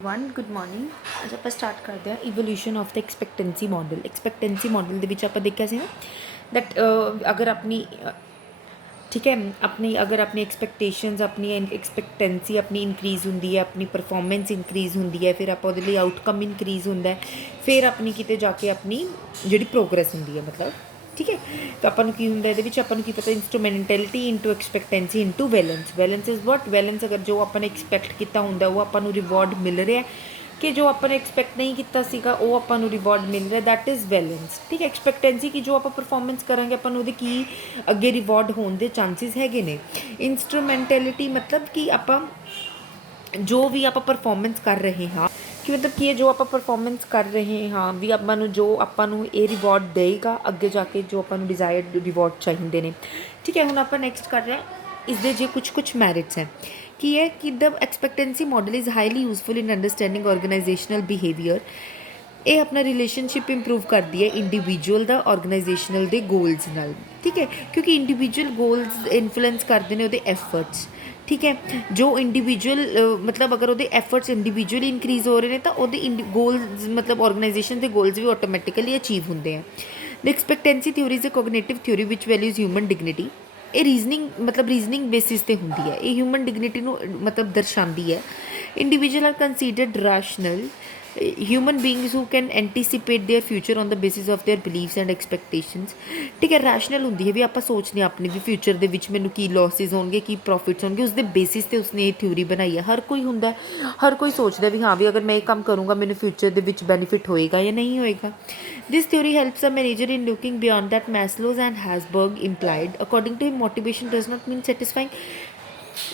Good morning. ਅੱਜ ਆਪਾਂ start ਕਰਦੇ ਹਾਂ evolution of the expectancy model. Expectancy model ਦੇ ਵਿੱਚ ਆਪਾਂ ਦੇਖਿਆ ਸੀ ਨਾ ਦੈਟ ਅਗਰ ਆਪਣੀ ठीक है अपनी अगर अपनी एक्सपैक्टेशनस अपनी एक्सपैक्टेंसी अपनी इंक्रीज़ होंगी है, अपनी परफॉर्मेंस इंक्रीज़ होंगी है, फिर आप आउटकम इंक्रीज़ होंगे है, फिर अपनी किते जाके अपनी जी प्रोग्रेस होंगी है मतलब ठीक है। तो अपन की होंगे ये अपन की पता instrumentality into expectancy into valence. Valence is what valence अगर जो अपन एक्सपैक्ट किया होंगे वो अपन रिवॉर्ड मिल रहा है कि जो अपन एक्सपैक्ट नहीं किया सीगा वो अपन रिवॉर्ड मिल रहा है, दैट इज़ बैलेंस। ठीक है। एक्सपैक्टेंसी की जो आप परफॉर्मेंस करांगे अपन वो की अगे रिवॉर्ड होने के चांसिस है ने। इंस्ट्रूमेंटैलिटी मतलब कि आप जो भी आप परफॉर्मेंस कर रहे हाँ कि मतलब कि जो आप परफॉर्मेंस कर रहे हाँ भी अपन जो अपन ये रिवॉर्ड देगा अगे जाके जो अपन डिजायर्ड रिवॉर्ड चाहिए ने। ठीक है। हम आप नैक्सट कर रहे हैं इसके जो कुछ कुछ मैरिट्स हैं कि है कि the expectancy model is highly useful in understanding organisational behaviour. ये अपना रिलेशनशिप इंप्रूव करती है इंडिविजुअल द ऑर्गेनाइजेशनल के गोल्स नाल। ठीक है। क्योंकि इंडिविजुअल गोल्स इन्फ्लुएंस करते हैं वो एफर्ट्स। ठीक है। जो इंडिविजुअल मतलब अगर वो एफर्ट्स इंडिविजुअली इंक्रीज़ हो रहे हैं तो वो गोल्स मतलब ऑर्गेनाइजेशन के गोल्स भी ऑटोमैटिकली अचीव होंगे हैं। The expectancy theory is a cognitive theory which values human dignity. ये रीजनिंग मतलब रीजनिंग बेसिस पे होंगी है, ये ह्यूमन डिगनिटी मतलब दर्शाती है। Individual are considered rational human beings who can anticipate their future on the basis of their beliefs and expectations. ठीक है। रैशनल होंगी है भी आप सोचने अपने भी फ्यूचर के मैनू की लॉसिज होंगे की प्रॉफिट्स होंगे उसके बेसिस से उसने ये थ्योरी बनाई है। हर कोई होंगे हर कोई सोचता भी हाँ भी अगर मैं ये काम करूँगा मैंने फ्यूचर के बेनीफिट होएगा या नहीं होएगा। This theory helps a manager in looking beyond that Maslow's and Herzberg implied according to him motivation does not mean satisfying.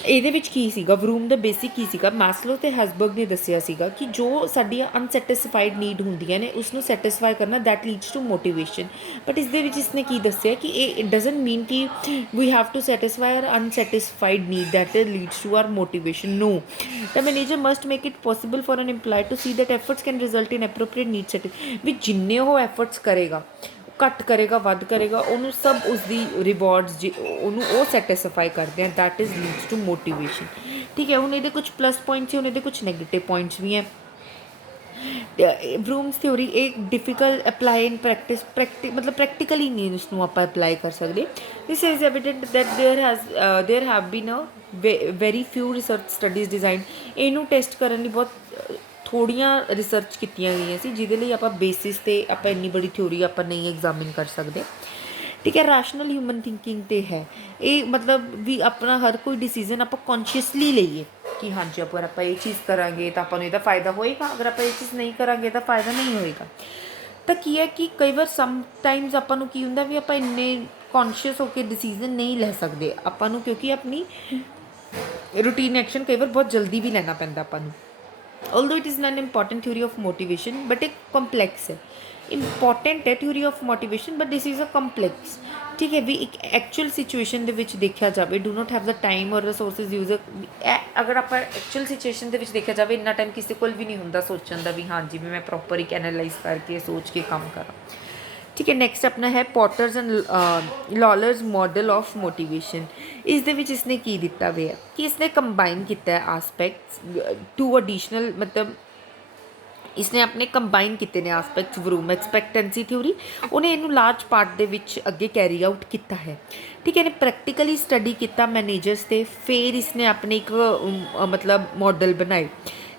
ਇਹਦੇ ਵਿੱਚ ਕੀ ਸੀਗਾ ਵਰੂਮ ਦਾ ਬੇਸਿਕ ਕੀ ਸੀਗਾ ਮੈਸਲੋ ਤੇ ਹੈਸਬਰਗ ਨੇ ਦੱਸਿਆ ਸੀਗਾ ਕਿ ਜੋ ਸਾਡੀਆਂ ਅਨਸੈਟਿਸਫਾਈਡ ਨੀਡ ਹੁੰਦੀਆਂ ਨੇ ਉਸ ਨੂੰ ਸੈਟਿਸਫਾਈ ਕਰਨਾ that leads to motivation. But ਇਸ ਦੇ ਵਿੱਚ ਇਸਨੇ ਕੀ ਦੱਸਿਆ ਕਿ ਇਹ ਡਜ਼ਨਟ ਮੀਨ ਕਿ we have to satisfy our unsatisfied need that leads to our motivation. No the manager must make it possible for an employee to see that efforts can result in appropriate need सैटिस भी जिन्ने वो efforts करेगा घट करेगा वध करेगा उन्होंने सब उसकी रिवॉर्ड्स जी उन्होंने सैटिस्फाई करते हैं that is leads to motivation. ठीक है। हूँ ये कुछ प्लस पॉइंट्स हैं ये कुछ नैगेटिव पॉइंट्स भी हैं। ब्रूम्स थ्योरी एक डिफिकल्ट अप्लाई इन प्रैक्टिस मतलब प्रैक्टिकली नहीं उसनों आप अप्लाई कर सकते। This is evident that there have been a very few research studies design इनू टेस्ट करने बहुत थोड़िया रिसर्च कीतियां गई सी जिहदे लई आपां बेसिस ते आपां इन्नी बड़ी थ्योरी आपां नहीं एग्जामिन कर सकते। ठीक है। रैशनल ह्यूमन थिंकिंग तो है ये मतलब भी अपना हर कोई डिसीजन आप कॉन्शियसली लीए कि हाँ जी अगर आप ये चीज़ करांगे तो आपको इसका फायदा होएगा, अगर आप ये चीज़ नहीं करांगे तो फायदा नहीं होएगा। तो की है कि कई बार समटाइम्स आपू की होंगे भी आप इन्ने कॉन्शियस होकर डिसीजन नहीं ले सकते आपू क्योंकि अपनी रूटीन एक्शन कई बार बहुत जल्दी भी लेना पैंदा आपू। Although it is not important theory of motivation but एक कॉम्पलैक्स है। इंपॉर्टेंट है theory of motivation but this is a complex. ठीक है। भी एक एक्चुअल सिचुएशन के देखा जाए do not have the time और रिसोर्सिज यूज अगर आप एक्चुअल सिचुएशन के देखा जाए इन्ना टाइम किसी को भी नहीं होंगे सोचने का भी हाँ जी भी मैं प्रॉपर एक एनालाइज करके सोच के काम करा। ठीक है। नैक्सट अपना है Porter's and Lawler's model of motivation. इस दे विच इसने की दिता हुआ है कि इसने कंबाइन किया है आस्पैक्ट्स टू एडिशनल मतलब इसने अपने कंबाइन किए ने आस्पैक्ट्स वरूम एक्सपैक्टेंसी थ्योरी उन्हें इनू लार्ज पार्ट दे विच अगे कैरी आउट किया है। ठीक है। प्रैक्टिकली स्टडी किया मैनेजर्स से फिर इसने अपने एक मतलब मॉडल बनाए।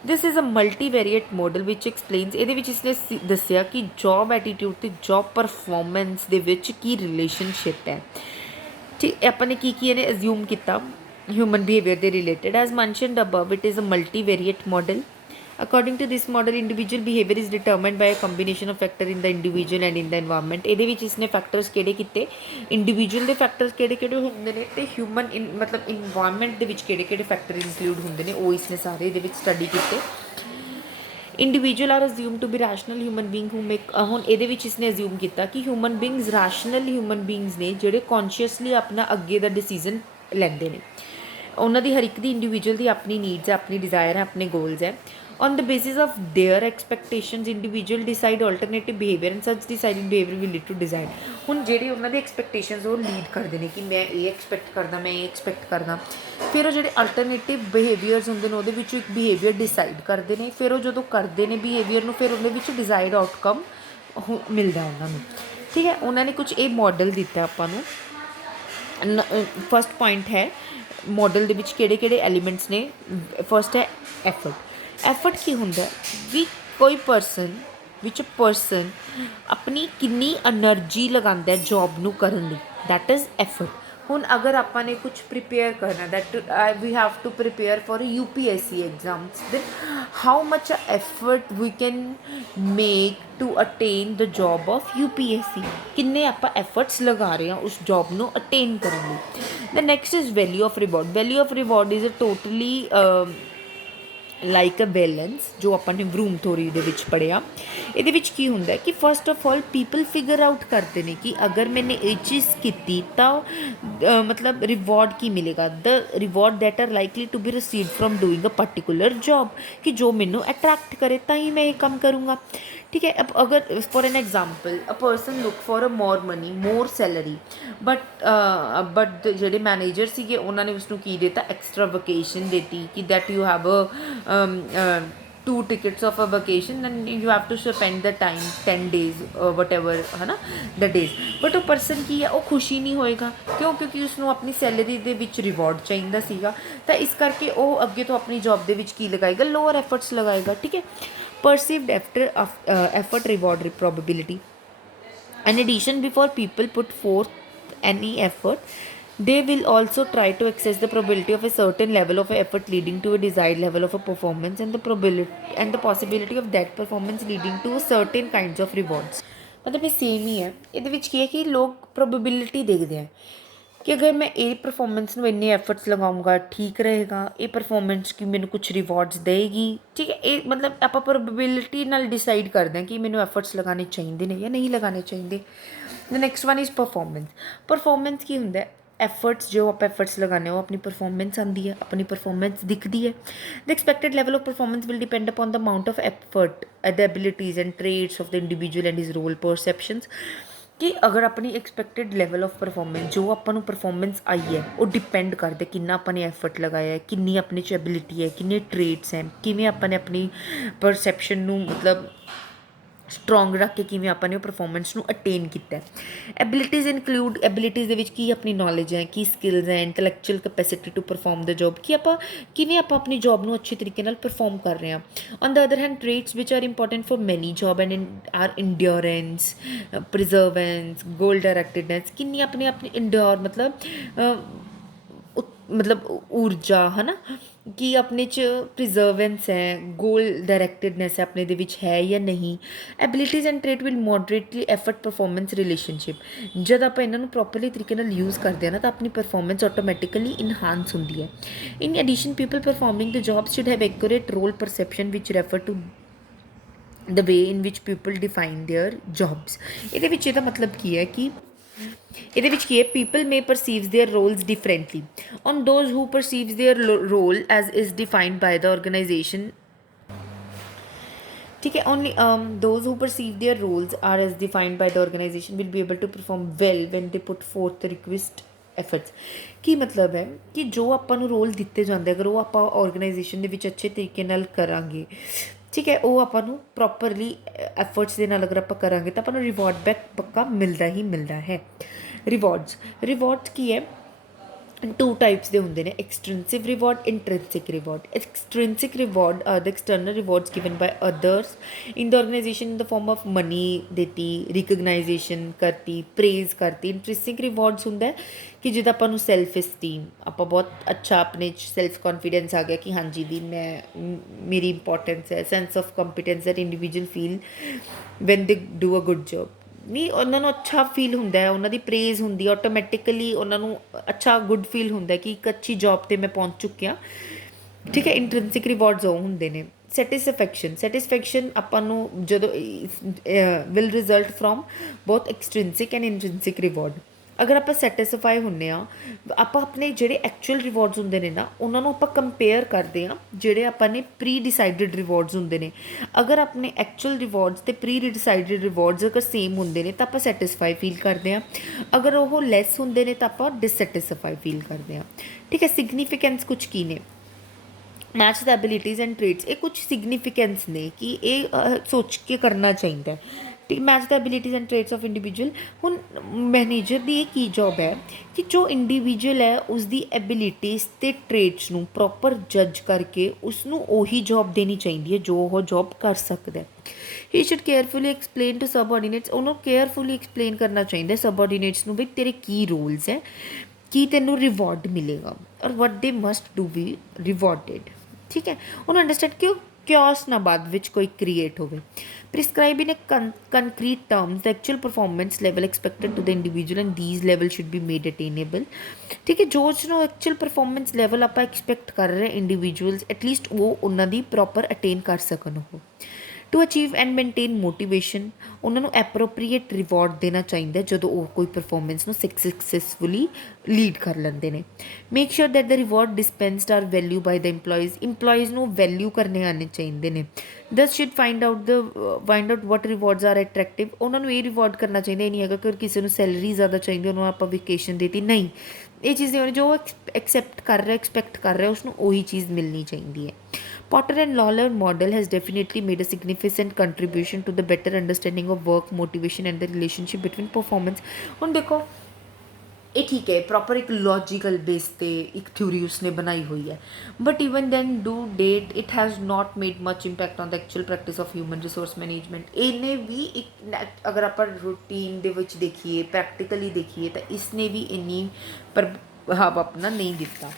This is a multivariate model which explains ये इसने दसिया कि जॉब एटीट्यूड तो जॉब परफॉर्मेंस दे विच की रिलेशनशिप है। ठीक अपने की इन्हें अज्यूम किया ह्यूमन बिहेवियर के related as mentioned above it is a multivariate model. According to this model individual behaviour is determined by a combination of factor in the individual and in the environment. ये इसने factors किहड़े किते individual के factors किहड़े होंदे ने ते human in मतलब environment दे विच किहड़े फैक्टर इंक्लूड होंदे ने वो इसने सारे ये स्टडी किए। Individual are assume to be rational human being who make हुण ये इसने अज्यूम किया कि human beings rational human beings ने जोड़े कॉन्शियसली अपना अगे का डिसीजन लेंदे ने। उन्होंने हर एक दी इंडिविजुअल की अपनी नीड्स है अपनी डिज़ायर है अपने गोल्स है On the basis of their expectations, individual decide alternative behavior and such decided behavior will lead to design. ਹੁਣ ਜਿਹੜੇ ਉਹਨਾਂ ਦੇ ਐਕਸਪੈਕਟੇਸ਼ਨਸ ਉਹ ਲੀਡ ਕਰਦੇ ਨੇ ਕਿ ਮੈਂ ਇਹ ਐਕਸਪੈਕਟ ਕਰਦਾ, ਮੈਂ ਇਹ ਐਕਸਪੈਕਟ ਕਰਦਾ, ਫਿਰ ਉਹ ਜਿਹੜੇ ਅਲਟਰਨੇਟਿਵ ਬਿਹੇਵੀਅਰਸ ਹੁੰਦੇ ਨੇ ਉਹਦੇ ਵਿੱਚੋਂ ਇੱਕ ਬਿਹੇਵੀਅਰ ਡਿਸਾਈਡ ਕਰਦੇ ਨੇ, ਫਿਰ ਉਹ ਜਦੋਂ ਕਰਦੇ ਨੇ ਬਿਹੇਵੀਅਰ ਨੂੰ ਫਿਰ ਉਹਦੇ ਵਿੱਚ ਡਿਜ਼ਾਇਰਡ ਆਊਟਕਮ ਮਿਲਦਾ ਉਹਨਾਂ ਨੂੰ। ਠੀਕ ਹੈ, ਉਹਨਾਂ ਨੇ ਕੁਝ ਇਹ ਮਾਡਲ ਦਿੱਤਾ ਆਪਾਂ ਨੂੰ। ਫਸਟ ਪੁਆਇੰਟ ਹੈ ਮਾਡਲ ਦੇ ਵਿੱਚ ਕਿਹੜੇ ਕਿਹੜੇ ਐਲੀਮੈਂਟਸ ਨੇ। ਫਸਟ ਹੈ ਐਫਰਟ। ਐਫਰਟ ਕੀ ਹੁੰਦਾ ਵੀ ਕੋਈ ਪਰਸਨ ਆਪਣੀ ਕਿੰਨੀ ਐਨਰਜੀ ਲਗਾਉਂਦਾ ਜੋਬ ਨੂੰ ਕਰਨ ਲਈ, ਦੈਟ ਇਜ਼ ਐਫਰਟ। ਹੁਣ ਅਗਰ ਆਪਾਂ ਨੇ ਕੁਛ ਪ੍ਰੀਪੇਅਰ ਕਰਨਾ, that we have to prepare for UPSC exams, then how much effort we can make to attain the job of UPSC, ਕਿੰਨੇ ਆਪਾਂ ਐਫਰਟਸ ਲਗਾ ਰਹੇ ਹਾਂ ਉਸ ਜੋਬ ਨੂੰ ਅਟੇਨ ਕਰਨ ਲਈ। The next is value of reward. Value of reward is a totally like a balance, ਜੋ ਆਪਾਂ ਨੇ ਬਰੂਮ ਥਿਊਰੀ ਦੇ ਵਿੱਚ ਪੜ੍ਹਿਆ। ਇਹਦੇ ਵਿੱਚ ਕੀ ਹੁੰਦਾ ਕਿ first of all people figure out ਕਰਦੇ ਨੇ ਕਿ ਅਗਰ ਮੈਨੇ ਇਹ ਚੀਜ਼ ਕੀਤੀ ਤਾਂ ਮਤਲਬ ਰਿਵਾਰਡ ਕੀ ਮਿਲੇਗਾ, the reward that are likely to be received from doing a particular job, ਕਿ ਜੋ ਮੈਨੂੰ ਅਟਰੈਕਟ ਕਰੇ ਤਾਂ ਹੀ ਮੈਂ ਇਹ ਕੰਮ ਕਰੂੰਗਾ। ਠੀਕ ਹੈ, ਅਗਰ for an example a person look for a more money, more salary, but ਜਿਹੜੇ ਮੈਨੇਜਰ ਸੀਗੇ ਉਹਨਾਂ ਨੇ ਉਸਨੂੰ ਕੀ ਦਿੱਤਾ, ਐਕਸਟਰਾ ਵਕੇਸ਼ਨ ਦਿੱਤੀ ਕਿ that you have a 2 tickets of a vacation, then you have to spend the time 10 days whatever ਹੈ ਨਾ the days, ਬਟ ਉਹ ਪਰਸਨ ਕੀ ਹੈ ਉਹ ਖੁਸ਼ੀ ਨਹੀਂ ਹੋਏਗਾ। ਕਿਉਂ? ਕਿਉਂਕਿ ਉਸਨੂੰ ਆਪਣੀ ਸੈਲਰੀ ਦੇ ਵਿੱਚ ਰਿਵਾਰਡ ਚਾਹੀਦਾ ਸੀਗਾ, ਤਾਂ ਇਸ ਕਰਕੇ ਉਹ ਅੱਗੇ ਤੋਂ ਆਪਣੀ ਜੋਬ ਦੇ ਵਿੱਚ ਕੀ ਲਗਾਏਗਾ, ਲੋਅਰ ਐਫਰਟਸ ਲਗਾਏਗਾ। ਠੀਕ ਹੈ, perceived effort reward probability. In addition, before people put forth any effort, they will also try to access the probability of a certain level of effort leading to a desired level of a performance, and the probability and the possibility of that performance leading to certain kinds of rewards. मतलब ये same ही है। ਇਹਦੇ ਵਿੱਚ ਕੀ ਹੈ ਕਿ ਲੋਕ probability ਦੇਖਦੇ ਆ ਕਿ ਅਗਰ ਮੈਂ ਇਹ ਪਰਫਾਰਮੈਂਸ ਨੂੰ ਇੰਨੇ ਐਫਰਟਸ ਲਗਾਊਂਗਾ ਠੀਕ ਰਹੇਗਾ, ਇਹ ਪਰਫਾਰਮੈਂਸ ਕਿ ਮੈਨੂੰ ਕੁਛ ਰਿਵਾਰਡਸ ਦੇਗੀ। ਠੀਕ ਹੈ, ਇਹ ਮਤਲਬ ਆਪਾਂ ਪ੍ਰੋਬੇਬਿਲਿਟੀ ਨਾਲ ਡਿਸਾਈਡ ਕਰਦੇ ਹਾਂ ਕਿ ਮੈਨੂੰ ਐਫਰਟਸ ਲਗਾਉਣੇ ਚਾਹੀਦੇ ਨੇ ਜਾਂ ਨਹੀਂ ਲਗਾਉਣੇ ਚਾਹੀਦੇ। The next one is performance. Performance ਕੀ ਹੁੰਦਾ, ਐਫਰਟਸ ਜੋ ਆਪਾਂ ਐਫਰਟਸ ਲਗਾਉਂਦੇ ਹੋ ਆਪਣੀ ਪਰਫਾਰਮੈਂਸ ਆਉਂਦੀ ਹੈ, ਆਪਣੀ ਪਰਫਾਰਮੈਂਸ ਦਿਖਦੀ ਹੈ। The expected level of performance will depend upon the amount of effort, the abilities and traits of the individual and his role perceptions. ਕਿ ਅਗਰ ਆਪਣੀ ਐਕਸਪੈਕਟਡ ਲੈਵਲ ਆਫ ਪਰਫਾਰਮੈਂਸ ਜੋ ਆਪਾਂ ਨੂੰ ਪਰਫਾਰਮੈਂਸ ਆਈ ਹੈ ਉਹ ਡਿਪੈਂਡ ਕਰਦਾ ਕਿੰਨਾ ਆਪਾਂ ਨੇ ਐਫਰਟ ਲਗਾਇਆ ਹੈ, ਕਿੰਨੀ ਆਪਣੇ 'ਚ ਐਬਿਲਿਟੀ ਹੈ, ਕਿੰਨੇ ਟ੍ਰੇਟਸ ਹੈ, ਕਿਵੇਂ ਆਪਾਂ ਨੇ ਆਪਣੀ ਪਰਸੈਪਸ਼ਨ ਨੂੰ ਮਤਲਬ ਸਟਰੋਂਗ ਰੱਖ ਕੇ ਕਿਵੇਂ ਆਪਾਂ ਨੇ ਉਹ ਪਰਫਾਰਮੈਂਸ ਨੂੰ ਅਟੇਨ ਕੀਤਾ। ਐਬਿਲਿਟੀਜ਼ ਇਨਕਲੂਡ, ਐਬਿਲਿਟੀਜ਼ ਦੇ ਵਿੱਚ ਕੀ ਆਪਣੀ ਨੌਲੇਜ ਹੈ, ਕੀ ਸਕਿੱਲਸ ਹੈ, intellectual capacity to perform the job, ਕਿ ਆਪਾਂ ਕਿਵੇਂ ਆਪਾਂ ਆਪਣੀ ਜੋਬ ਨੂੰ ਅੱਛੇ ਤਰੀਕੇ ਨਾਲ ਪਰਫਾਰਮ ਕਰ ਰਹੇ ਹਾਂ। On the other hand traits which are important for many job and are endurance, perseverance, goal directedness, ਕਿੰਨੀ ਆਪਣੀ ਇੰਡਿਓਰ ਮਤਲਬ ਊਰਜਾ ਹੈ ਨਾ, ਕਿ ਆਪਣੇ 'ਚ ਪ੍ਰੀਜ਼ਰਵੈਂਸ ਹੈ, ਗੋਲ ਡਾਇਰੈਕਟਿਡਨੈਸ ਹੈ ਆਪਣੇ ਦੇ ਵਿੱਚ ਹੈ ਜਾਂ ਨਹੀਂ। Abilities and trait will moderately effort performance relationship. ਜਦ ਆਪਾਂ ਇਹਨਾਂ ਨੂੰ ਪ੍ਰੋਪਰਲੀ ਤਰੀਕੇ ਨਾਲ ਯੂਜ਼ ਕਰਦੇ ਹਾਂ ਨਾ ਤਾਂ ਆਪਣੀ ਪਰਫਾਰਮੈਂਸ ਆਟੋਮੈਟਿਕਲੀ ਇਨਹਾਂਸ ਹੁੰਦੀ ਹੈ। In addition people performing the job should have accurate role perception which refer to the way in which people define their jobs. ਇਹਦੇ ਵਿੱਚ ਇਹਦਾ ਮਤਲਬ ਕੀ ਹੈ ਕਿ ਇਹਦੇ ਵਿੱਚ ਕੀ ਹੈ, people may perceive their roles differently on those who perceive their role as is defined by the organisation. ठीक है, only those who perceive their roles are as defined by the organization will be able to perform well when they put forth the requisite efforts। ਕੀ ਮਤਲਬ ਹੈ ਕਿ ਜੋ ਆਪਾਂ ਨੂੰ role ਦਿੱਤੇ ਜਾਂਦੇ ਅਗਰ ਉਹ ਆਪਾਂ ਆਰਗੇਨਾਈਜੇਸ਼ਨ ਦੇ ਵਿੱਚ ਅੱਛੇ ਤਰੀਕੇ ਨਾਲ ਕਰਾਂਗੇ, ਠੀਕ ਹੈ, ਉਹ ਆਪਾਂ ਨੂੰ ਪ੍ਰੋਪਰਲੀ ਐਫਰਟਸ ਦੇ ਨਾਲ ਅਗਰ ਆਪਾਂ ਕਰਾਂਗੇ ਤਾਂ ਆਪਾਂ ਨੂੰ ਰਿਵਾਰਡ ਬੈਕ ਪੱਕਾ ਮਿਲਦਾ ਹੀ ਮਿਲਦਾ ਹੈ। ਰਿਵਾਰਡਸ ਕੀ ਹੈ, 2 टाइप्स ਦੇ ਹੁੰਦੇ ਨੇ, extrinsic reward, intrinsic reward. Extrinsic reward are the external rewards given by others in the organization in the form of money ਦਿੱਤੀ, ਰਿਕਗਨਾਈਜੇਸ਼ਨ ਕਰਤੀ, ਪ੍ਰੇਜ਼ ਕਰਤੀ। ਇੰਟ੍ਰਿੰਸਿਕ ਰਿਵਾਰਡਸ ਹੁੰਦਾ ਕਿ ਜਿੱਦਾਂ ਆਪਾਂ ਨੂੰ ਸੈਲਫ ਇਸਟੀਮ, ਆਪਾਂ ਬਹੁਤ ਅੱਛਾ ਆਪਣੇ 'ਚ ਸੈਲਫ ਕੌਨਫੀਡੈਂਸ ਆ ਗਿਆ ਕਿ ਹਾਂਜੀ ਵੀ ਮੈਂ ਮੇਰੀ ਇੰਪੋਰਟੈਂਸ ਹੈ, sense of competence that individual feel when they do a good job. ਨਹੀਂ, ਉਹਨਾਂ ਨੂੰ ਅੱਛਾ ਫੀਲ ਹੁੰਦਾ ਹੈ, ਉਹਨਾਂ ਦੀ ਪ੍ਰੇਜ਼ ਹੁੰਦੀ ਹੈ, ਆਟੋਮੈਟਿਕਲੀ ਉਹਨਾਂ ਨੂੰ ਅੱਛਾ ਗੁੱਡ ਫੀਲ ਹੁੰਦਾ ਕਿ ਇੱਕ ਅੱਛੀ ਜੋਬ 'ਤੇ ਮੈਂ ਪਹੁੰਚ ਚੁੱਕਿਆ। ਠੀਕ ਹੈ, ਇੰਟ੍ਰਿੰਸਿਕ ਰਿਵਾਰਡਸ ਉਹ ਹੁੰਦੇ ਨੇ। ਸੈਟਿਸਫੈਕਸ਼ਨ ਆਪਾਂ ਨੂੰ ਜਦੋਂ will result from both extrinsic and intrinsic reward. ਅਗਰ ਆਪਾਂ ਸੈਟਿਸਫਾਈ ਹੁੰਦੇ ਹਾਂ, ਆਪਾਂ ਆਪਣੇ ਜਿਹੜੇ ਐਕਚੁਅਲ ਰਿਵਾਰਡਸ ਹੁੰਦੇ ਨੇ ਨਾ ਉਹਨਾਂ ਨੂੰ ਆਪਾਂ ਕੰਪੇਅਰ ਕਰਦੇ ਹਾਂ ਜਿਹੜੇ ਆਪਾਂ ਨੇ ਪ੍ਰੀ ਡਿਸਾਈਡਡ ਰਿਵਾਰਡਸ ਹੁੰਦੇ ਨੇ। ਅਗਰ ਆਪਣੇ ਐਕਚੁਅਲ ਰਿਵਾਰਡਸ ਅਤੇ ਪ੍ਰੀ ਡਿਸਾਈਡਡ ਰਿਵਾਰਡਸ ਅਗਰ ਸੇਮ ਹੁੰਦੇ ਨੇ ਤਾਂ ਆਪਾਂ ਸੈਟਿਸਫਾਈ ਫੀਲ ਕਰਦੇ ਹਾਂ, ਅਗਰ ਉਹ ਲੈਸ ਹੁੰਦੇ ਨੇ ਤਾਂ ਆਪਾਂ ਡਿਸਸੈਟਿਸਫਾਈ ਫੀਲ ਕਰਦੇ ਹਾਂ। ਠੀਕ ਹੈ, ਸਿਗਨੀਫਿਕੈਂਸ ਕੁਛ ਕੀ ਨੇ, match the abilities and traits, ਇਹ ਕੁਛ ਸਿਗਨੀਫਿਕੈਂਸ ਨੇ ਕਿ ਇਹ ਸੋਚ ਕੇ ਕਰਨਾ ਚਾਹੀਦਾ। ਠੀਕ, match the abilities and traits of individual. ਹੁਣ ਮੈਨੇਜਰ ਦੀ ਇਹ ਕੀ ਜੋਬ ਹੈ ਕਿ ਜੋ ਇੰਡੀਵਿਜੂਅਲ ਹੈ ਉਸਦੀ ਐਬਿਲਿਟੀਜ਼ ਅਤੇ ਟ੍ਰੇਟਸ ਨੂੰ ਪ੍ਰੋਪਰ ਜੱਜ ਕਰਕੇ ਉਸਨੂੰ ਉਹੀ ਜੋਬ ਦੇਣੀ ਚਾਹੀਦੀ ਹੈ ਜੋ ਉਹ ਜੋਬ ਕਰ ਸਕਦਾ। He should carefully explain to subordinates, ਉਹਨੂੰ ਕੇਅਰਫੁਲੀ ਐਕਸਪਲੇਨ ਕਰਨਾ ਚਾਹੀਦਾ ਸਬਆਰਡੀਨੇਟਸ ਨੂੰ ਵੀ ਤੇਰੇ ਕੀ ਰੋਲਸ ਹੈ, ਕੀ ਤੈਨੂੰ ਰਿਵਾਰਡ ਮਿਲੇਗਾ ਔਰ ਵਟ ਦੇ ਮਸਟ ਡੂ ਬੀ ਰਿਵਾਰਡਡ। ਠੀਕ ਹੈ, ਉਹਨੂੰ ਅੰਡਰਸਟੈਂਡ ਕਿ ਉਹ ਕਿਓਸ ਨਾ ਬਾਅਦ ਵਿੱਚ ਕੋਈ ਕ੍ਰੀਏਟ ਹੋਵੇ। Prescribe in concrete terms the actual performance level expected to the individual and these level should be made attainable। ਠੀਕ ਹੈ, ਜੋ ਉਸਨੂੰ ਐਕਚੁਅਲ ਪਰਫੋਰਮੈਂਸ ਲੈਵਲ ਆਪਾਂ ਐਕਸਪੈਕਟ ਕਰ ਰਹੇ ਇੰਡੀਵਿਜੂਅਲਸ ਐਟਲੀਸਟ ਉਹ ਉਹਨਾਂ ਦੀ ਪ੍ਰੋਪਰ ਅਟੇਨ ਕਰ ਸਕਣ। ਉਹ to achieve and maintain motivation, ਉਹਨਾਂ ਨੂੰ ਐਪਰੋਪਰੀਏਟ ਰਿਵਾਰਡ ਦੇਣਾ ਚਾਹੀਦਾ ਜਦੋਂ ਉਹ ਕੋਈ ਪਰਫੋਰਮੈਂਸ ਨੂੰ ਸਕਸੈਸਫੁਲੀ ਲੀਡ ਕਰ ਲੈਂਦੇ ਨੇ। Make sure that the reward dispensed are value by the employees ਨੂੰ ਵੈਲਿਊ ਕਰਨੇ ਆਉਣੇ ਚਾਹੀਦੇ ਨੇ। This should find out what rewards are attractive, ਉਹਨਾਂ ਨੂੰ ਇਹ ਰਿਵਾਰਡ ਕਰਨਾ ਚਾਹੀਦਾ। ਇਹ ਨਹੀਂ ਹੈਗਾ ਕਿ ਕਿਸੇ ਨੂੰ ਸੈਲਰੀ ਜ਼ਿਆਦਾ ਚਾਹੀਦੀ ਉਹਨੂੰ ਆਪਾਂ ਵੇਕੇਸ਼ਨ ਦੇਤੀ, ਨਹੀਂ, ਇਹ ਚੀਜ਼ ਨਹੀਂ, ਜੋ ਐਕਸਪੈਕਟ ਕਰ ਰਿਹਾ ਉਸਨੂੰ ਉਹੀ ਚੀਜ਼ ਮਿਲਣੀ ਚਾਹੀਦੀ ਹੈ। Potter and Lawler model has definitely made a significant contribution to the better understanding of work, motivation and the relationship between performance। ਹੁਣ ਦੇਖੋ ਇਹ ਠੀਕ ਹੈ, ਪ੍ਰੋਪਰ ਇੱਕ ਲੌਜੀਕਲ ਬੇਸ 'ਤੇ ਇੱਕ ਥਿਊਰੀ ਉਸਨੇ ਬਣਾਈ ਹੋਈ ਹੈ, but even then to date it has not made much impact on the actual practice of human resource management. ਇਹਨੇ ਵੀ ਇੱਕ ਅਗਰ ਆਪਾਂ ਰੂਟੀਨ ਦੇ ਵਿੱਚ ਦੇਖੀਏ, ਪ੍ਰੈਕਟੀਕਲੀ ਦੇਖੀਏ ਤਾਂ ਇਸਨੇ ਵੀ ਇੰਨੀ ਪ੍ਰਭਾਵ ਆਪਣਾ ਨਹੀਂ ਦਿੱਤਾ।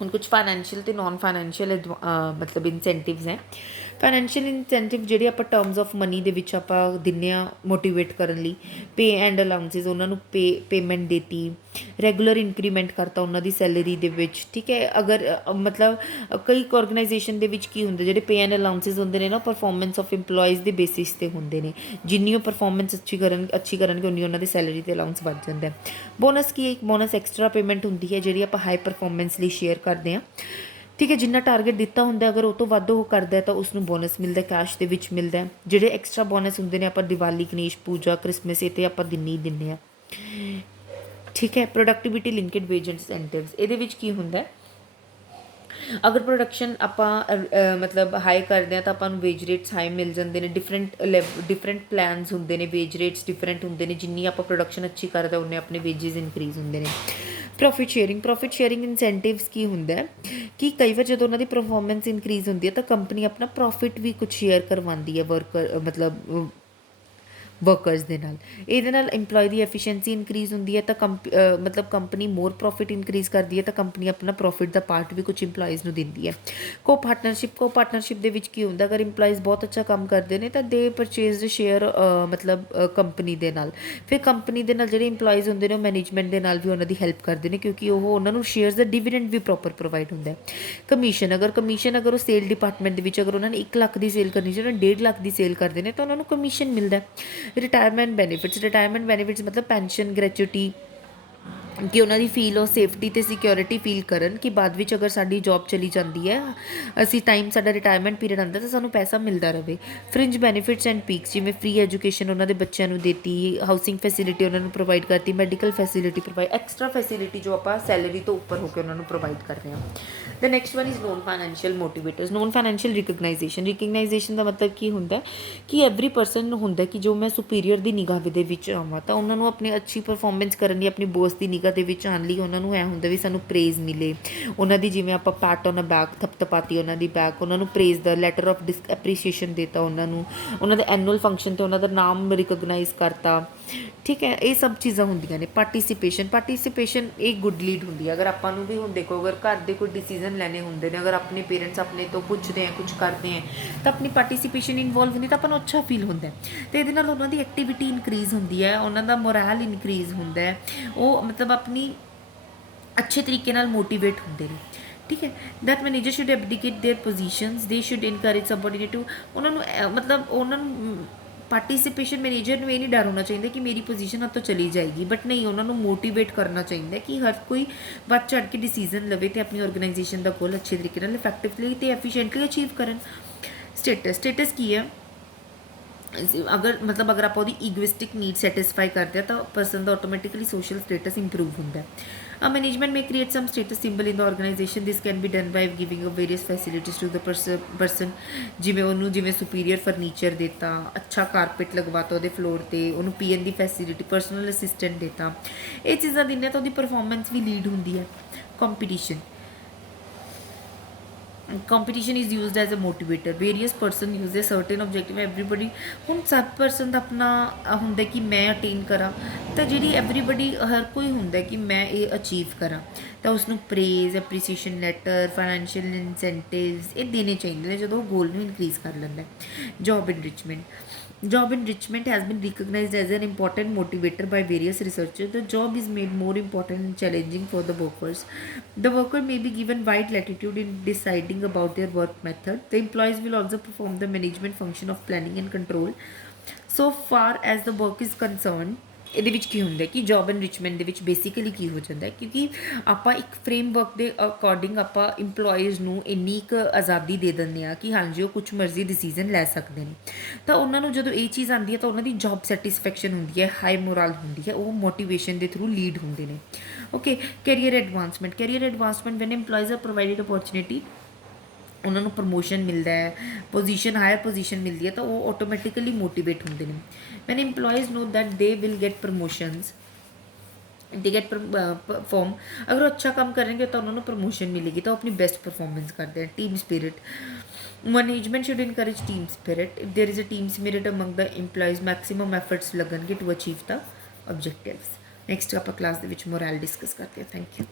ਹੁਣ ਕੁਛ ਫਾਈਨੈਂਸ਼ੀਅਲ ਅਤੇ ਨੋਨ ਫਾਈਨੈਂਸ਼ੀਅਲ ਮਤਲਬ ਇਨਸੈਂਟਿਵਸ ਹੈ। ਫਾਈਨੈਂਸ਼ੀਅਲ ਇਨਸੈਂਟਿਵ ਜਿਹੜੇ ਆਪਾਂ ਟਰਮਸ ਆਫ ਮਨੀ ਦੇ ਵਿੱਚ ਆਪਾਂ ਦਿੰਦੇ ਹਾਂ ਮੋਟੀਵੇਟ ਕਰਨ ਲਈ, ਪੇ ਐਂਡ ਅਲਾਊਂਸਿਸ, ਉਹਨਾਂ ਨੂੰ ਪੇਮੈਂਟ ਦੇਤੀ, ਰੈਗੂਲਰ ਇੰਕਰੀਮੈਂਟ ਕਰਤਾ ਉਹਨਾਂ ਦੀ ਸੈਲਰੀ ਦੇ ਵਿੱਚ। ਠੀਕ ਹੈ, ਅਗਰ ਮਤਲਬ ਕਈ ਔਰਗਨਾਈਜੇਸ਼ਨ ਦੇ ਵਿੱਚ ਕੀ ਹੁੰਦਾ, ਜਿਹੜੇ ਪੇ ਐਂਡ ਅਲਾਊਂਸਿਸ ਹੁੰਦੇ ਨੇ ਨਾ ਪਰਫੋਰਮੈਂਸ ਆਫ ਇੰਪਲੋਇਜ਼ ਦੇ ਬੇਸਿਸ 'ਤੇ ਹੁੰਦੇ ਨੇ, ਜਿੰਨੀ ਉਹ ਪਰਫੋਰਮੈਂਸ ਅੱਛੀ ਕਰਨਗੇ ਉਨੀ ਉਹਨਾਂ ਦੀ ਸੈਲਰੀ 'ਤੇ ਅਲਾਊਂਸ ਵੱਧ ਜਾਂਦਾ। ਬੋਨਸ ਕੀ ਹੈ, ਇੱਕ ਬੋਨਸ ਐਕਸਟਰਾ ਪੇਮੈਂਟ ਹੁੰਦੀ ਹੈ ਜਿਹੜੀ ਆਪਾਂ ਹਾਈ ਪਰਫੋਰਮੈਂਸ ਲਈ ਸ਼ੇਅਰ ਕਰਦੇ ਹਾਂ। ਠੀਕ ਹੈ, ਜਿੰਨਾ ਟਾਰਗੇਟ ਦਿੱਤਾ ਹੁੰਦਾ ਅਗਰ ਉਹ ਤੋਂ ਵੱਧ ਉਹ ਕਰਦਾ ਤਾਂ ਉਸਨੂੰ ਬੋਨਸ ਮਿਲਦਾ, ਕੈਸ਼ ਦੇ ਵਿੱਚ ਮਿਲਦਾ। ਜਿਹੜੇ ਐਕਸਟਰਾ ਬੋਨਸ ਹੁੰਦੇ ਨੇ ਆਪਾਂ ਦੀਵਾਲੀ, ਗਣੇਸ਼ ਪੂਜਾ, ਕ੍ਰਿਸਮਸ, ਇਹ 'ਤੇ ਆਪਾਂ ਦਿੰਦੇ ਹੀ ਦਿੰਦੇ ਹਾਂ। ਠੀਕ ਹੈ, ਪ੍ਰੋਡਕਟੀਵਿਟੀ ਲਿੰਕਡ ਵੇਜ ਇਨਸੈਂਟਿਵਸ, ਇਹਦੇ ਵਿੱਚ ਕੀ ਹੁੰਦਾ, ਅਗਰ ਪ੍ਰੋਡਕਸ਼ਨ ਆਪਾਂ ਮਤਲਬ ਹਾਈ ਕਰਦੇ ਹਾਂ ਤਾਂ ਆਪਾਂ ਨੂੰ ਵੇਜ ਰੇਟਸ ਹਾਈ ਮਿਲ ਜਾਂਦੇ ਨੇ। ਡਿਫਰੈਂਟ ਪਲਾਨਸ ਹੁੰਦੇ ਨੇ, ਵੇਜ ਰੇਟਸ ਡਿਫਰੈਂਟ ਹੁੰਦੇ ਨੇ, ਜਿੰਨੀ ਆਪਾਂ ਪ੍ਰੋਡਕਸ਼ਨ ਅੱਛੀ ਕਰਦੇ ਉਨੇ ਆਪਣੇ ਵੇਜਿਸ ਇਨਕਰੀਜ਼ ਹੁੰਦੇ ਨੇ। ਪ੍ਰੋਫਿਟ ਸ਼ੇਅਰਿੰਗ ਇਨਸੈਂਟਿਵਸ ਕੀ ਹੁੰਦਾ ਕਿ ਕਈ ਵਾਰ ਜਦੋਂ ਉਹਨਾਂ ਦੀ ਪਰਫੋਰਮੈਂਸ ਇਨਕਰੀਜ਼ ਹੁੰਦੀ ਹੈ ਤਾਂ ਕੰਪਨੀ ਆਪਣਾ ਪ੍ਰੋਫਿਟ ਵੀ ਕੁਛ ਸ਼ੇਅਰ ਕਰਵਾਉਂਦੀ ਹੈ ਵਰਕਰਸ ਦੇ ਨਾਲ। ਇਹਦੇ ਨਾਲ ਇੰਪਲੋਈ ਦੀ ਐਫੀਸ਼ੀਐਂਸੀ ਇਨਕਰੀਜ਼ ਹੁੰਦੀ ਹੈ ਤਾਂ ਮਤਲਬ ਕੰਪਨੀ ਮੋਰ ਪ੍ਰੋਫਿਟ ਇਨਕਰੀਜ਼ ਕਰਦੀ ਹੈ ਤਾਂ ਕੰਪਨੀ ਆਪਣਾ ਪ੍ਰੋਫਿਟ ਦਾ ਪਾਰਟ ਵੀ ਕੁਛ ਇੰਪਲੋਈਜ਼ ਨੂੰ ਦਿੰਦੀ ਹੈ। ਕੋ ਪਾਰਟਨਰਸ਼ਿਪ ਦੇ ਵਿੱਚ ਕੀ ਹੁੰਦਾ, ਅਗਰ ਇੰਪਲੋਈਜ਼ ਬਹੁਤ ਅੱਛਾ ਕੰਮ ਕਰਦੇ ਨੇ ਤਾਂ ਦੇ ਪਰਚੇਜ਼ ਸ਼ੇਅਰ ਮਤਲਬ ਕੰਪਨੀ ਦੇ ਨਾਲ, ਫਿਰ ਕੰਪਨੀ ਦੇ ਨਾਲ ਜਿਹੜੇ ਇੰਪਲੋਈਜ਼ ਹੁੰਦੇ ਨੇ ਉਹ ਮੈਨੇਜਮੈਂਟ ਦੇ ਨਾਲ ਵੀ ਉਹਨਾਂ ਦੀ ਹੈਲਪ ਕਰਦੇ ਨੇ ਕਿਉਂਕਿ ਉਹ ਉਹਨਾਂ ਨੂੰ ਸ਼ੇਅਰਸ ਦਾ ਡਿਵੀਡੈਂਡ ਵੀ ਪ੍ਰੋਪਰ ਪ੍ਰੋਵਾਈਡ ਹੁੰਦਾ ਹੈ। ਕਮਿਸ਼ਨ ਅਗਰ ਉਹ ਸੇਲ ਡਿਪਾਰਟਮੈਂਟ ਦੇ ਵਿੱਚ ਅਗਰ ਉਹਨਾਂ ਨੇ 1 ਲੱਖ ਦੀ ਸੇਲ ਕਰਨੀ ਸੀ, ਉਹਨਾਂ 1.5 ਲੱਖ ਦੀ ਸੇਲ ਕਰਦੇ ਨੇ ਤਾਂ ਉਹਨਾਂ ਨੂੰ ਕਮਿਸ਼ਨ ਮਿਲਦਾ। ਰਿਟਾਇਰਮੈਂਟ ਬੈਨੀਫਿਟਸ ਮਤਲਬ ਪੈਨਸ਼ਨ, ਗ੍ਰੈਚੁਇਟੀ, ਕਿ ਉਹਨਾਂ ਦੀ ਫੀਲ ਉਹ ਸੇਫਟੀ ਅਤੇ ਸਿਕਿਉਰਿਟੀ ਫੀਲ ਕਰਨ ਕਿ ਬਾਅਦ ਵਿੱਚ ਅਗਰ ਸਾਡੀ ਜੋਬ ਚਲੀ ਜਾਂਦੀ ਹੈ, ਅਸੀਂ ਟਾਈਮ ਸਾਡਾ ਰਿਟਾਇਰਮੈਂਟ ਪੀਰੀਅਡ ਆਉਂਦਾ ਤਾਂ ਸਾਨੂੰ ਪੈਸਾ ਮਿਲਦਾ ਰਹੇ। ਫਰਿੰਜ ਬੈਨੀਫਿਟਸ ਐਂਡ ਪੀਕਸ, ਜਿਵੇਂ ਫ੍ਰੀ ਐਜੂਕੇਸ਼ਨ ਉਹਨਾਂ ਦੇ ਬੱਚਿਆਂ ਨੂੰ ਦੇਤੀ, ਹਾਊਸਿੰਗ ਫੈਸਿਲਿਟੀ ਉਹਨਾਂ ਨੂੰ ਪ੍ਰੋਵਾਈਡ ਕਰਤੀ, medical facility provide, extra facility ਜੋ ਆਪਾਂ ਸੈਲਰੀ ਤੋਂ ਉੱਪਰ ਹੋ ਕੇ ਉਹਨਾਂ ਨੂੰ ਪ੍ਰੋਵਾਈਡ ਕਰ ਰਹੇ ਹਾਂ। The next one is non financial motivators. Non financial recognition ਦਾ ਮਤਲਬ ਕੀ ਹੁੰਦਾ ਕਿ ਐਵਰੀ ਪਰਸਨ ਨੂੰ ਹੁੰਦਾ ਕਿ ਜੋ ਮੈਂ ਸੁਪੀਰੀਅਰ ਦੀ ਨਿਗਾਹ ਦੇ ਵਿੱਚ ਆਵਾਂ ਤਾਂ ਉਹਨਾਂ ਨੂੰ ਆਪਣੀ ਅੱਛੀ ਪਰਫੋਰਮੈਂਸ ਕਰਨ ਲਈ, ਆਪਣੀ ਬੋਸ ਦੀ ਨਿਗਾਹ ਦੇ ਵਿੱਚ ਆਉਣ ਲਈ ਉਹਨਾਂ ਨੂੰ ਇਹ ਹੁੰਦਾ ਵੀ ਸਾਨੂੰ ਪ੍ਰੇਜ਼ ਮਿਲੇ, ਉਹਨਾਂ ਦੀ ਜਿਵੇਂ ਆਪਾਂ ਪੈਟ ਔਨ ਅ ਬੈਕ, ਥਪਥਪਾਤੀ ਉਹਨਾਂ ਦੀ ਬੈਕ, ਉਹਨਾਂ ਨੂੰ praise the letter of appreciation ਦਿੱਤਾ, ਉਹਨਾਂ ਦੇ ਐਨੂਅਲ ਫੰਕਸ਼ਨ 'ਤੇ ਉਹਨਾਂ ਦਾ ਨਾਮ ਰਿਕਗਨਾਈਜ਼ ਕਰਤਾ। ਠੀਕ ਹੈ, ਇਹ ਸਭ ਚੀਜ਼ਾਂ ਹੁੰਦੀਆਂ ਨੇ। ਪਾਰਟੀਸੀਪੇਸ਼ਨ ਇਹ ਗੁੱਡ ਲੀਡ ਹੁੰਦੀ ਹੈ। ਅਗਰ ਆਪਾਂ ਨੂੰ ਵੀ ਹੁਣ ਦੇਖੋ, ਅਗਰ ਘਰ ਦੇ ਕੋਈ ਡਿਸੀਜ਼ਨ ਲੈਣੇ ਹੁੰਦੇ ਨੇ, ਅਗਰ ਆਪਣੇ ਪੇਰੈਂਟਸ ਆਪਣੇ ਤੋਂ ਪੁੱਛਦੇ ਹੈ, ਕੁਛ ਕਰਦੇ ਹੈ ਤਾਂ ਆਪਣੀ ਪਾਰਟੀਸੀਪੇਸ਼ਨ ਇਨਵੋਲਵ ਹੁੰਦੀ ਤਾਂ ਆਪਾਂ ਨੂੰ ਅੱਛਾ ਫੀਲ ਹੁੰਦਾ ਅਤੇ ਇਹਦੇ ਨਾਲ ਉਹਨਾਂ ਦੀ ਐਕਟੀਵਿਟੀ ਇਨਕਰੀਜ਼ ਹੁੰਦੀ ਹੈ, ਉਹਨਾਂ ਦਾ ਮੋਰਲ ਇਨਕਰੀਜ਼ ਹੁੰਦਾ ਹੈ, ਉਹ ਮਤਲਬ ਆਪਣੀ ਅੱਛੇ ਤਰੀਕੇ ਨਾਲ ਮੋਟੀਵੇਟ ਹੁੰਦੇ ਨੇ। ਠੀਕ ਹੈ, that manager should abdicate their positions, they should encourage subordinate to, ਉਹਨਾਂ ਨੂੰ ਪਾਰਟੀਸਿਪੇਸ਼ਨ ਮੈਨੇਜਰ ਨੂੰ ਇਹ ਨਹੀਂ ਡਰ ਹੋਣਾ ਚਾਹੀਦਾ ਕਿ ਮੇਰੀ ਪੋਜੀਸ਼ਨ ਆ ਤੋਂ ਚਲੀ ਜਾਏਗੀ, ਬਟ ਨਹੀਂ, ਉਹਨਾਂ ਨੂੰ ਮੋਟੀਵੇਟ ਕਰਨਾ ਚਾਹੀਦਾ ਕਿ ਹਰ ਕੋਈ ਵੱਧ ਚੜ੍ਹ ਕੇ ਡਿਸੀਜ਼ਨ ਲਵੇ ਤੇ ਆਪਣੀ ਆਰਗੇਨਾਈਜੇਸ਼ਨ ਦਾ ਗੋਲ ਅੱਛੇ ਤਰੀਕੇ ਨਾਲ ਇਫੈਕਟਿਵਲੀ ਤੇ ਐਫੀਸ਼ੀਐਂਟਲੀ ਅਚੀਵ ਕਰਨ। ਸਟੇਟਸ ਕੀ ਹੈ, ਅਗਰ ਮਤਲਬ ਅਗਰ ਆਪਾਂ ਉਹਦੀ ਈਗੋਇਸਟਿਕ ਨੀਡ ਸੈਟਿਸਫਾਈ ਕਰਦੇ ਹਾਂ ਤਾਂ ਪਰਸਨ ਦਾ ਆਟੋਮੈਟਿਕਲੀ ਸੋਸ਼ਲ ਸਟੇਟਸ ਇੰਪਰੂਵ ਹੁੰਦਾ ਹੈ। Management may create some status symbol in the organization. This can be done by giving of various facilities to the person, ਜਿਵੇਂ ਉਹਨੂੰ ਜਿਵੇਂ ਸੁਪੀਰੀਅਰ ਫਰਨੀਚਰ ਦਿੱਤਾ, ਅੱਛਾ ਕਾਰਪੇਟ ਲਗਵਾਤਾ ਉਹਦੇ ਫਲੋਰ 'ਤੇ, ਉਹਨੂੰ ਪੀਐਨ ਦੀ ਫੈਸਿਲਿਟੀ, ਪਰਸਨਲ ਅਸਿਸਟੈਂਟ ਦਿੱਤਾ, ਇਹ ਚੀਜ਼ਾਂ ਦਿੰਦੇ ਤਾਂ ਉਹਦੀ ਪਰਫੋਰਮੈਂਸ ਵੀ ਲੀਡ ਹੁੰਦੀ ਹੈ। competition is used as a motivator. Various person use a certain objective. Everybody, ਹੁਣ ਸਭ ਪਰਸਨ ਦਾ ਆਪਣਾ ਹੁੰਦਾ ਕਿ ਮੈਂ ਅਟੇਨ ਕਰਾਂ, ਤਾਂ ਜਿਹੜੀ ਐਵਰੀਬਡੀ ਹਰ ਕੋਈ ਹੁੰਦਾ ਕਿ ਮੈਂ ਇਹ ਅਚੀਵ ਕਰਾਂ, ਤਾਂ ਉਸਨੂੰ praise, appreciation letter, financial incentives ਇਹ ਦੇਣੇ ਚਾਹੀਦੇ ਨੇ ਜਦੋਂ ਉਹ ਗੋਲ ਨੂੰ ਇਨਕਰੀਜ਼ ਕਰ ਲੈਂਦਾ। Job enrichment has been recognized as an important motivator by various researchers. The job is made more important and challenging for the workers. The worker may be given wide latitude in deciding about their work method. The employees will also perform the management function of planning and control. So far as the work is concerned, ਇਹਦੇ ਵਿੱਚ ਕੀ ਹੁੰਦਾ ਕਿ job enrichment ਦੇ ਵਿੱਚ basically ਕੀ ਹੋ ਜਾਂਦਾ ਕਿਉਂਕਿ ਆਪਾਂ ਇੱਕ ਫਰੇਮਵਰਕ ਦੇ ਅਕੋਰਡਿੰਗ ਆਪਾਂ ਇੰਪਲੋਈਜ਼ ਨੂੰ ਇੰਨੀ ਕੁ ਆਜ਼ਾਦੀ ਦੇ ਦਿੰਦੇ ਹਾਂ ਕਿ ਹਾਂਜੀ ਉਹ ਕੁਛ ਮਰਜ਼ੀ ਡਿਸੀਜ਼ਨ ਲੈ ਸਕਦੇ ਨੇ, ਤਾਂ ਉਹਨਾਂ ਨੂੰ ਜਦੋਂ ਇਹ ਚੀਜ਼ ਆਉਂਦੀ ਹੈ ਤਾਂ ਉਹਨਾਂ ਦੀ ਜੋਬ ਸੈਟਿਸਫੈਕਸ਼ਨ ਹੁੰਦੀ ਹੈ, ਹਾਈ ਮੋਰਲ ਹੁੰਦੀ ਹੈ, ਉਹ ਮੋਟੀਵੇਸ਼ਨ ਦੇ ਥਰੂ ਲੀਡ ਹੁੰਦੇ ਨੇ। Okay, career advancement when employees are provided opportunity, ਉਹਨਾਂ ਨੂੰ ਪ੍ਰਮੋਸ਼ਨ ਮਿਲਦਾ ਹੈ, ਪੋਜੀਸ਼ਨ ਹਾਇਰ ਪੋਜੀਸ਼ਨ ਮਿਲਦੀ ਹੈ, ਤਾਂ ਉਹ ਆਟੋਮੈਟਿਕਲੀ ਮੋਟੀਵੇਟ ਹੁੰਦੇ ਨੇ। When employees know that they will get promotions, they get perform, ਅਗਰ ਉਹ ਅੱਛਾ ਕੰਮ ਕਰਨਗੇ ਤਾਂ ਉਹਨਾਂ ਨੂੰ ਪ੍ਰਮੋਸ਼ਨ ਮਿਲੇਗੀ, ਤਾਂ ਉਹ ਆਪਣੀ ਬੈਸਟ ਪਰਫੋਰਮੈਂਸ ਕਰਦੇ ਹਨ। Team spirit, management should encourage team spirit. If there is a team spirit among the employees, maximum efforts ਲੱਗਣਗੇ to achieve the objectives. Next ਆਪਾਂ ਕਲਾਸ ਦੇ ਵਿੱਚ ਮੋਰਲ ਡਿਸਕਸ ਕਰਦੇ ਹਾਂ। Thank you.